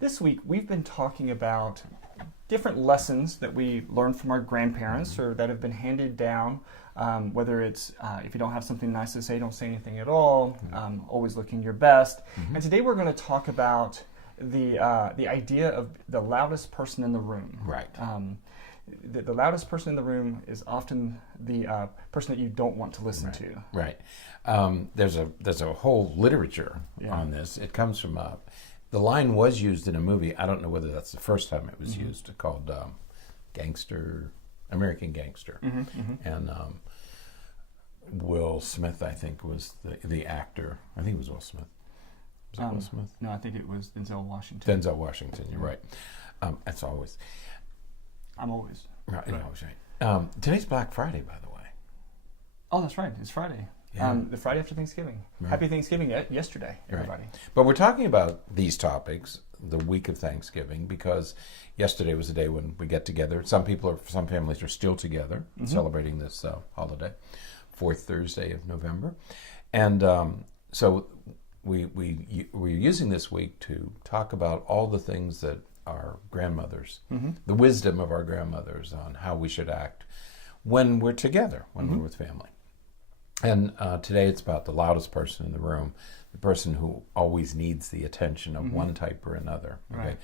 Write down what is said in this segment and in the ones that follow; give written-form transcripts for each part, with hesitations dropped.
This week we've been talking about different lessons that we learned from our grandparents or that have been handed down, whether it's if you don't have something nice to say, don't say anything at all, always looking your best. And today we're going to talk about the idea of the loudest person in the room. Right. The loudest person in the room is often the person that you don't want to listen to. Right. There's a whole literature on this. It comes from the line was used in a movie. I don't know whether that's the first time it was used. Called American Gangster, and Will Smith, I think, was the actor. I think it was Will Smith. Was it Will Smith? No, I think it was Denzel Washington. Denzel Washington. You're right. That's always. I'm always right. Always right. Today's Black Friday, by the way. Oh, that's right. It's Friday. Yeah. The Friday after Thanksgiving. Right. Happy Thanksgiving yesterday, everybody. Right. But we're talking about these topics the week of Thanksgiving because yesterday was the day when we get together. Some families are still together celebrating this holiday, fourth Thursday of November, and so we're using this week to talk about all the things that our grandmothers, the wisdom of our grandmothers on how we should act when we're together, when we're with family. And today it's about the loudest person in the room, the person who always needs the attention of one type or another. Okay,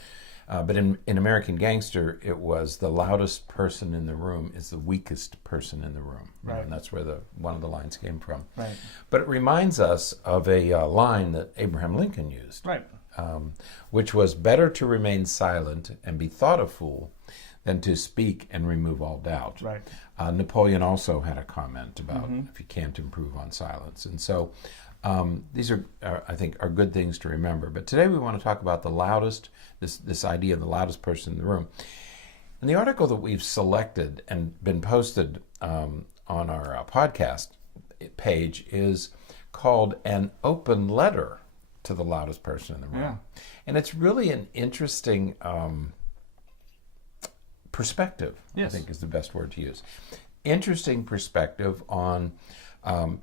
Right. But in American Gangster, it was the loudest person in the room is the weakest person in the room. Right. And that's where one of the lines came from. Right. But it reminds us of a line that Abraham Lincoln used, Right. Which was better to remain silent and be thought a fool than to speak and remove all doubt. Right. Napoleon also had a comment about if you can't improve on silence. And so these are, I think, are good things to remember. But today we want to talk about the loudest, this idea of the loudest person in the room. And the article that we've selected and been posted on our podcast page is called An Open Letter to the Loudest Person in the Room. Yeah. And it's really an interesting perspective, Yes. I think is the best word to use. Interesting perspective on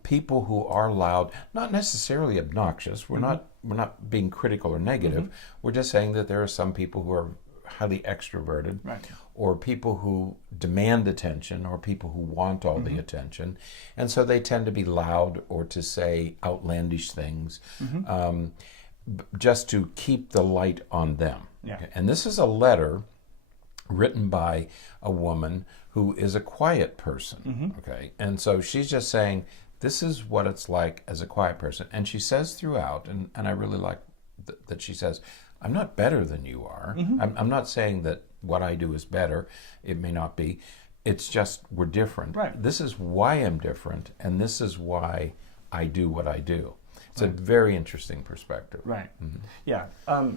people who are loud, not necessarily obnoxious. We're not being critical or negative. We're just saying that there are some people who are highly extroverted, Right. or people who demand attention, or people who want all the attention, and so they tend to be loud or to say outlandish things, just to keep the light on them. Yeah. Okay? And this is a letter written by a woman who is a quiet person, okay? And so she's just saying, this is what it's like as a quiet person. And she says throughout, and I really like that she says, I'm not better than you are. I'm not saying that what I do is better. It may not be. It's just we're different. Right. This is why I'm different, and this is why I do what I do. It's a very interesting perspective. Right. Yeah.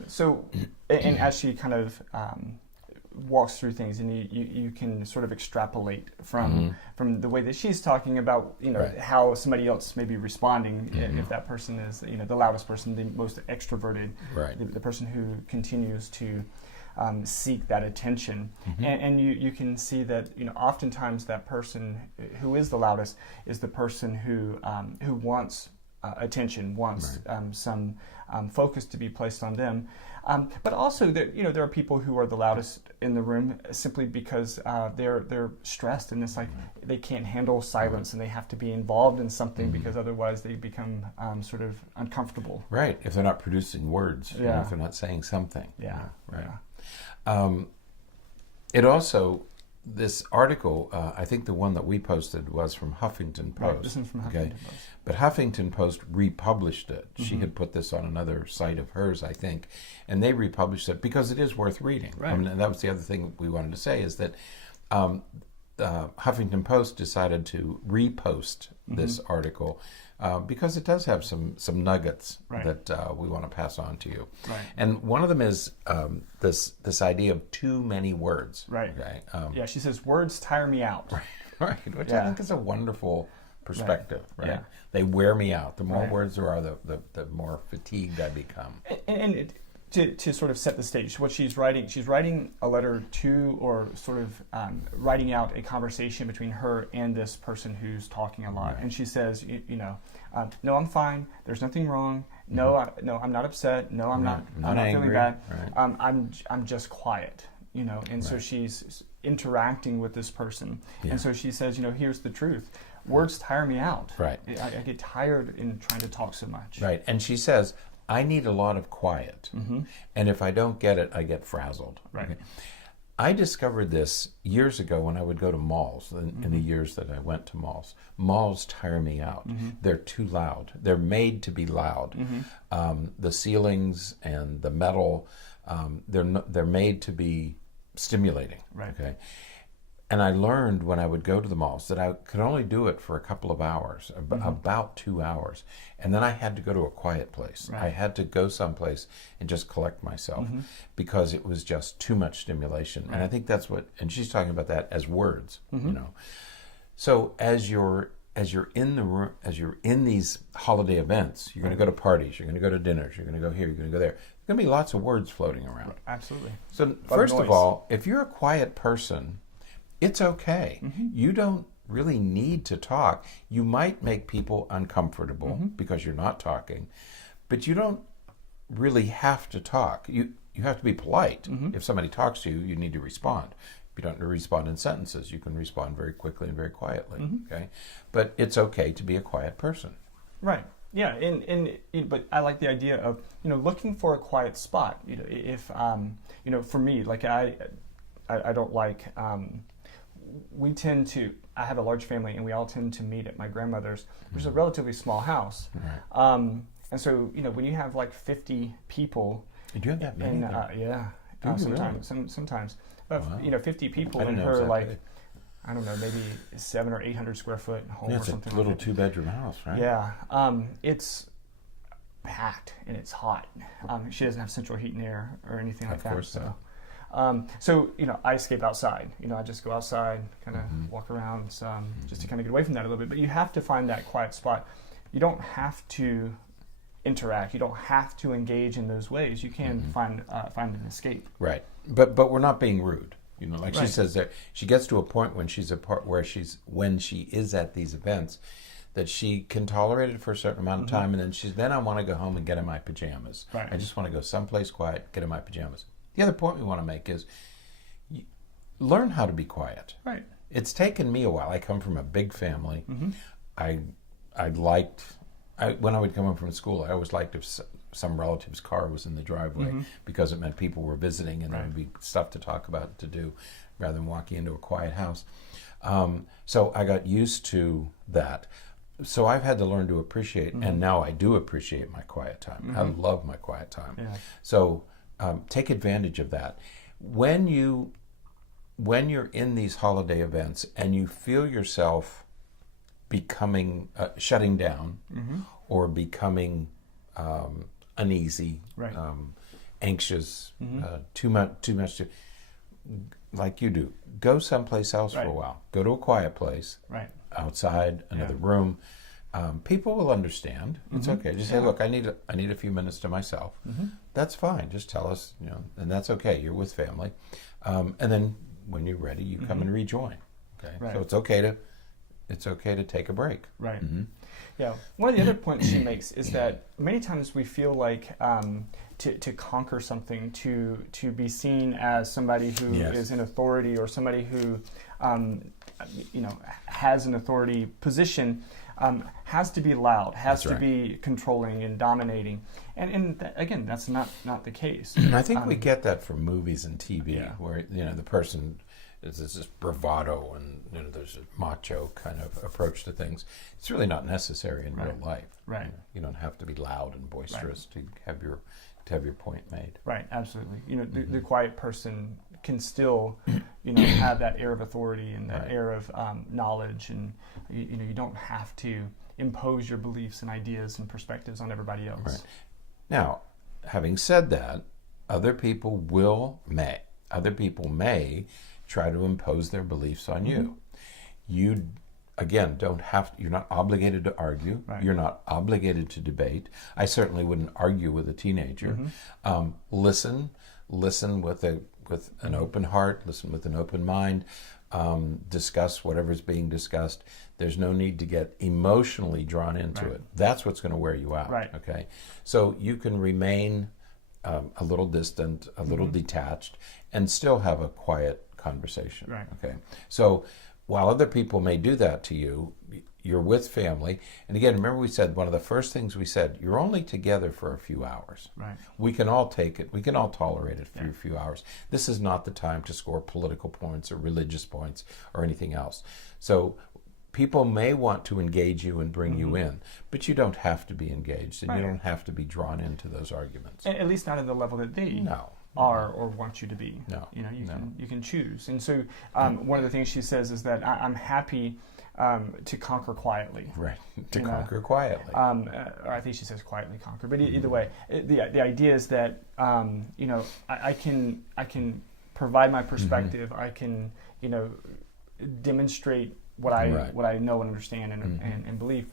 So, and as she kind of walks through things, and you can sort of extrapolate from the way that she's talking about, Right. how somebody else may be responding if that person is, the loudest person, the most extroverted, Right. the person who continues to seek that attention, and you can see that oftentimes that person who is the loudest is the person who wants attention, wants some focus to be placed on them. But also, there are people who are the loudest in the room simply because they're stressed, and it's like they can't handle silence, and they have to be involved in something because otherwise they become sort of uncomfortable. Right, if they're not producing words, Yeah. if they're not saying something. Yeah. Right. Yeah. It also, this article, I think the one that we posted was from Huffington Post. Right, this is from Huffington Post. But Huffington Post republished it. She had put this on another site of hers, I think, and they republished it because it is worth reading. Right. And that was the other thing we wanted to say is that Huffington Post decided to repost this article because it does have some nuggets Right. that we want to pass on to you. Right. And one of them is this idea of too many words. Right. Okay. Yeah, she says, words tire me out. Right. Which I Yeah. think is a wonderful perspective. Right. Yeah. They wear me out. The more Right. words there are, the more fatigued I become. And to sort of set the stage, what she's writing a letter to, or sort of writing out a conversation between her and this person who's talking a lot. And she says, no, I'm fine. There's nothing wrong. No, I'm not upset. No, I'm not feeling bad. Right. I'm just quiet. And so she's interacting with this person. And so she says, here's the truth. Words tire me out. Right. I get tired in trying to talk so much. Right. And she says, I need a lot of quiet. And if I don't get it, I get frazzled. Right. Okay? I discovered this years ago when I would go to malls, in the years that I went to malls. Malls tire me out. They're too loud. They're made to be loud. The ceilings and the metal, they're made to be stimulating. Right. Okay. And I learned when I would go to the malls that I could only do it for a couple of hours, about 2 hours. And then I had to go to a quiet place. Right. I had to go someplace and just collect myself because it was just too much stimulation. Right. And I think that's and she's talking about that as words, So as you're in the room, as you're in these holiday events, you're going to go to parties, you're going to go to dinners, you're going to go here, you're going to go there. There's going to be lots of words floating around. Absolutely. So first of all, if you're a quiet person, it's okay. You don't really need to talk. You might make people uncomfortable because you're not talking, but you don't really have to talk. You have to be polite. If somebody talks to you, you need to respond. You don't respond in sentences. You can respond very quickly and very quietly. Okay, but it's okay to be a quiet person. Right. Yeah. But I like the idea of looking for a quiet spot. If for me, like I don't like. I have a large family, and we all tend to meet at my grandmother's, which is a relatively small house. Right. And so, when you have like 50 people. Do you have that many? Yeah. Sometimes. Sometimes. Wow. 50 people I in didn't know it her, was that big. I don't know, maybe 700 or 800 square foot home or something. It's a little 2-bedroom house, right? Yeah. It's packed and it's hot. She doesn't have central heat and air or anything like that. Of course so. So I escape outside. I just go outside, kind of walk around, just to kind of get away from that a little bit. But you have to find that quiet spot. You don't have to interact. You don't have to engage in those ways. You can find an escape. Right. But we're not being rude. Like Right. she says there, she gets to a point when when she is at these events that she can tolerate it for a certain amount of time, and then I want to go home and get in my pajamas. Right. I just want to go someplace quiet, get in my pajamas. The other point we want to make is learn how to be quiet. Right. It's taken me a while. I come from a big family. When I would come home from school, I always liked if some relative's car was in the driveway because it meant people were visiting and there would be stuff to talk about, to do, rather than walking into a quiet house. So I got used to that. So I've had to learn to appreciate, and now I do appreciate my quiet time. I love my quiet time. Yeah. So take advantage of that. When you're in these holiday events and you feel yourself becoming shutting down or becoming uneasy, Right. Anxious, too much to, like you do, go someplace else for a while. Go to a quiet place, Right. outside, another room. People will understand. It's okay. Just say, look, I need a few minutes to myself. That's fine. Just tell us, and that's okay. You're with family, and then when you're ready, you come and rejoin. Okay. Right. So it's okay to take a break. Right. Yeah. One of the other points she makes is that many times we feel like to conquer something, to be seen as somebody who is in authority, or somebody who has an authority position, has to be loud, has to be controlling and dominating, and again, that's not the case. I think we get that from movies and TV, where the person is this bravado and there's a macho kind of approach to things. It's really not necessary in real life. Right. You don't have to be loud and boisterous to have your point made. Right. Absolutely. The quiet person can still, have that air of authority and that air of knowledge, and you don't have to impose your beliefs and ideas and perspectives on everybody else. Right. Now, having said that, other people may try to impose their beliefs on you. You again, you're not obligated to argue. Right. You're not obligated to debate. I certainly wouldn't argue with a teenager. Listen with an open heart, listen with an open mind, discuss whatever's being discussed. There's no need to get emotionally drawn into it. That's what's going to wear you out. Right. Okay, so you can remain a little distant, a little detached, and still have a quiet conversation. Right. Okay, so while other people may do that to you, you're with family. And again, remember we said, one of the first things we said, you're only together for a few hours. Right. We can all take it. We can all tolerate it for a few hours. This is not the time to score political points or religious points or anything else. So people may want to engage you and bring you in, but you don't have to be engaged, and you don't have to be drawn into those arguments. At least not at the level that they are or want you to be. No. You can choose. And so one of the things she says is that I'm happy to conquer quietly. Right, to conquer quietly. Or I think she says quietly conquer. But either way, the idea is that I can provide my perspective. I can demonstrate what I know and understand and believe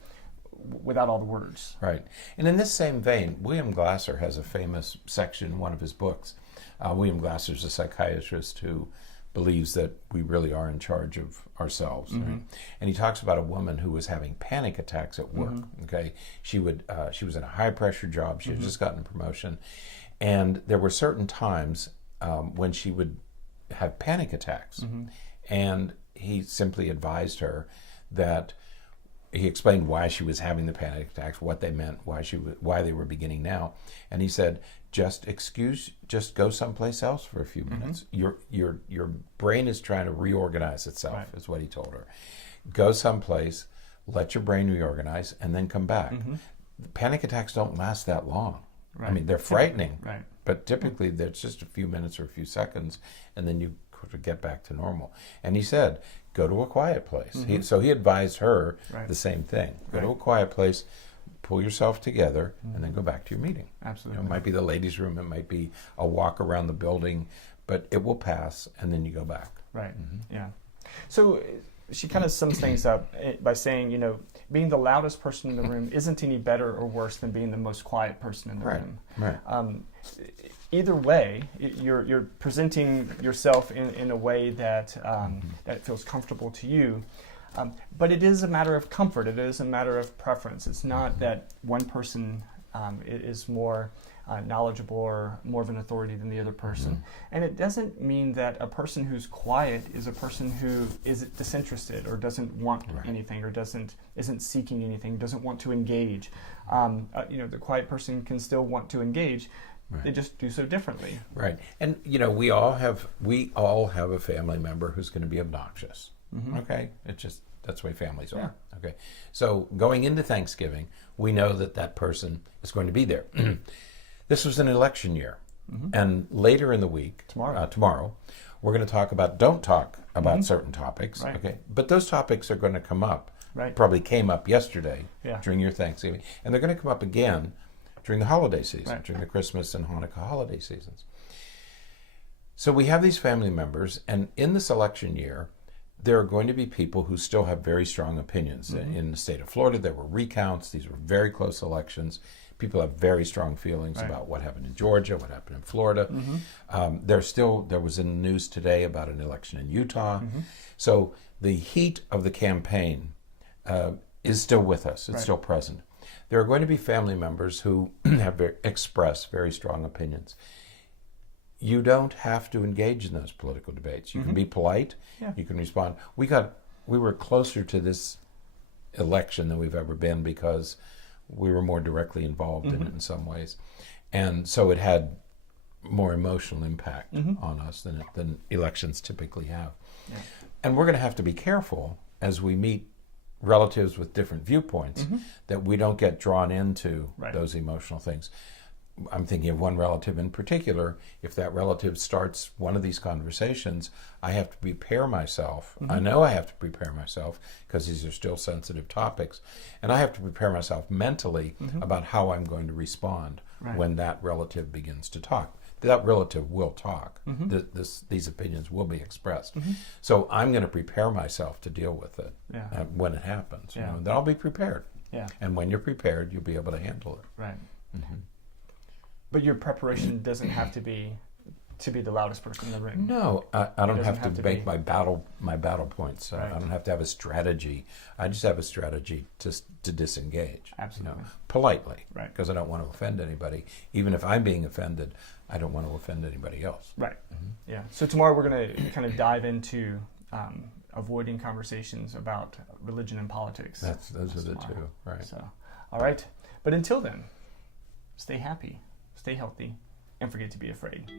without all the words. Right. And in this same vein, William Glasser has a famous section in one of his books. William Glasser is a psychiatrist who believes that we really are in charge of ourselves. Right? And he talks about a woman who was having panic attacks at work. Okay, she was in a high pressure job. She had just gotten a promotion, and there were certain times when she would have panic attacks, and he simply advised her that. He explained why she was having the panic attacks, what they meant, why they were beginning now, and he said, just go someplace else for a few minutes. Your brain is trying to reorganize itself, is what he told her. Go someplace, let your brain reorganize, and then come back. Panic attacks don't last that long. I mean, they're frightening, but typically there's just a few minutes or a few seconds, and then you get back to normal. And he said, go to a quiet place. So he advised her the same thing. Go to a quiet place, pull yourself together, and then go back to your meeting. Absolutely. It might be the ladies' room, it might be a walk around the building, but it will pass, and then you go back. Right, yeah. So she kind of sums things up by saying, being the loudest person in the room isn't any better or worse than being the most quiet person in the room. Right. Either way, you're presenting yourself in a way that that feels comfortable to you. But it is a matter of comfort. It is a matter of preference. It's not that one person is more knowledgeable or more of an authority than the other person. And it doesn't mean that a person who's quiet is a person who is disinterested or doesn't want anything or isn't seeking anything, doesn't want to engage. The quiet person can still want to engage. They just do so differently. Right. And we all have a family member who's going to be obnoxious. Okay? That's the way families are. Okay. So going into Thanksgiving, we know that person is going to be there. This was an election year. And later in the week, tomorrow, we're going to don't talk about certain topics. Okay. But those topics are going to come up. Probably came up yesterday during your Thanksgiving. And they're going to come up again during the holiday season, during the Christmas and Hanukkah holiday seasons. So we have these family members, and in this election year, there are going to be people who still have very strong opinions. In the state of Florida, there were recounts. These were very close elections. People have very strong feelings about what happened in Georgia, what happened in Florida. There was in the news today about an election in Utah. So the heat of the campaign is still with us. It's still present. There are going to be family members who have expressed very strong opinions. You don't have to engage in those political debates. You can be polite. You can respond. We were closer to this election than we've ever been because we were more directly involved in it in some ways, and so it had more emotional impact on us than elections typically have. And we're going to have to be careful as we meet relatives with different viewpoints that we don't get drawn into those emotional things. I'm thinking of one relative in particular. If that relative starts one of these conversations, I have to prepare myself. I know I have to prepare myself because these are still sensitive topics. And I have to prepare myself mentally about how I'm going to respond when that relative begins to talk. that relative will talk. Mm-hmm. These opinions will be expressed. Mm-hmm. So I'm going to prepare myself to deal with it when it happens. Yeah. Then I'll be prepared. Yeah. And when you're prepared, you'll be able to handle it. Right. Mm-hmm. But your preparation doesn't have to be the loudest person in the ring. No, I don't have to make be. my battle points. Right. I don't have to have a strategy. I just have a strategy to disengage. Absolutely. Politely. Right. Because I don't want to offend anybody. Even if I'm being offended, I don't want to offend anybody else. Right. Yeah. So tomorrow we're going to kind of dive into avoiding conversations about religion and politics. Those are the two. Right. So, all right. But until then, stay happy, stay healthy, and forget to be afraid.